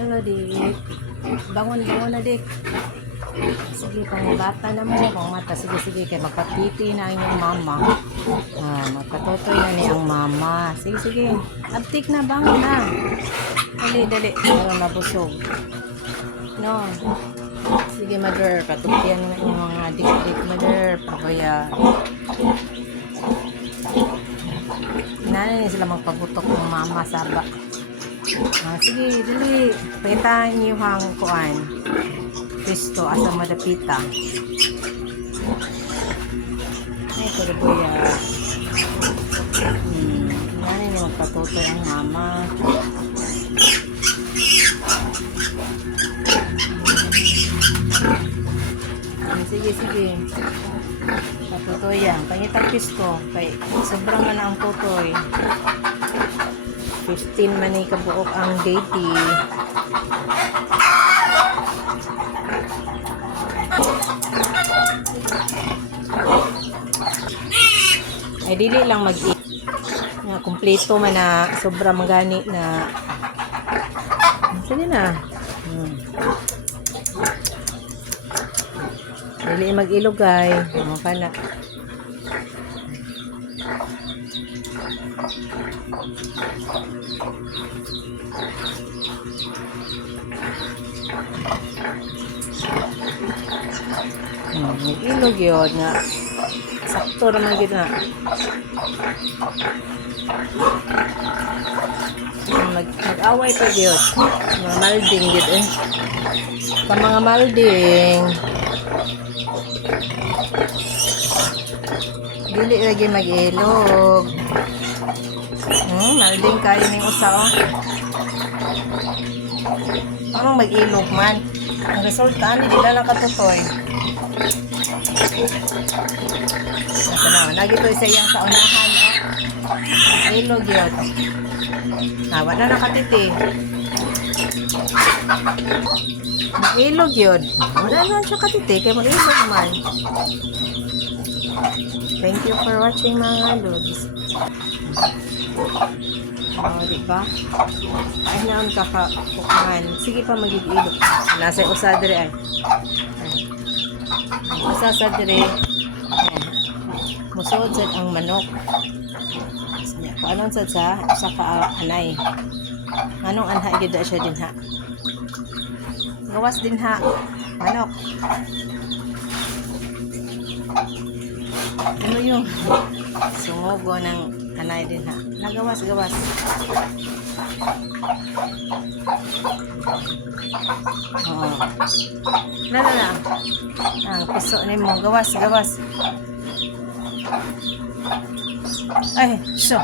Hello, Dik. Bangon na, Dik. Sige, pangibata na mo. Pangmata, sige. Kaya magpapiti na ang mama. Magpatutoy na ni ang mama. Sige. Abtik na, bangon na. Dali. Para mabusog. No. Sige, mother. Patutian na yung mga dik-dik, mother. Pabaya. Nanay sila magpagutok ng mama saba. Sige, dali. Pakitaan niyo hang kuan. Kristo asa madapita. Ay, kurubuya. Nanay niyo magpatutoy ang mama. Sige. Patutoy yan. Pangitang Kristo. Kay sobrang man ang tutoy. 15 man ay kabuok ang deity. Ay dili lang mag-eat. Kompleto man na sobrang magani na. Sige na. Dili mag-ilugay. Ka na. Mag-ilog yun nga. Sakto naman yun na. Mag-away pa yun. Mga malding yun eh. Sa mga malding. Dili lagi mag-ilog. Malding kayo ng usa oh. Parang mag-ilog man. Ang resulta ni dila lang katutoy. Lagi to isa yang sa unahan oh. Ilog yun. Wala na katiti. Mag-ilog yun. Wala na siya katiti. Kaya mag-ilog man. Thank you for watching mga lods. Diba? Ay na ang kakakukuhan. Sige pa mag-ilog. Nasa usadre ay. Usadre. Musod sa ang manok. Kung anong sa usa ka anay. Anong anha gid siya din ha. Gawas din ha. Manok. Ano yung sumugo ng anay din ha. Nagawas. Na. Ang piso ni mo. Gawas. Ay, so.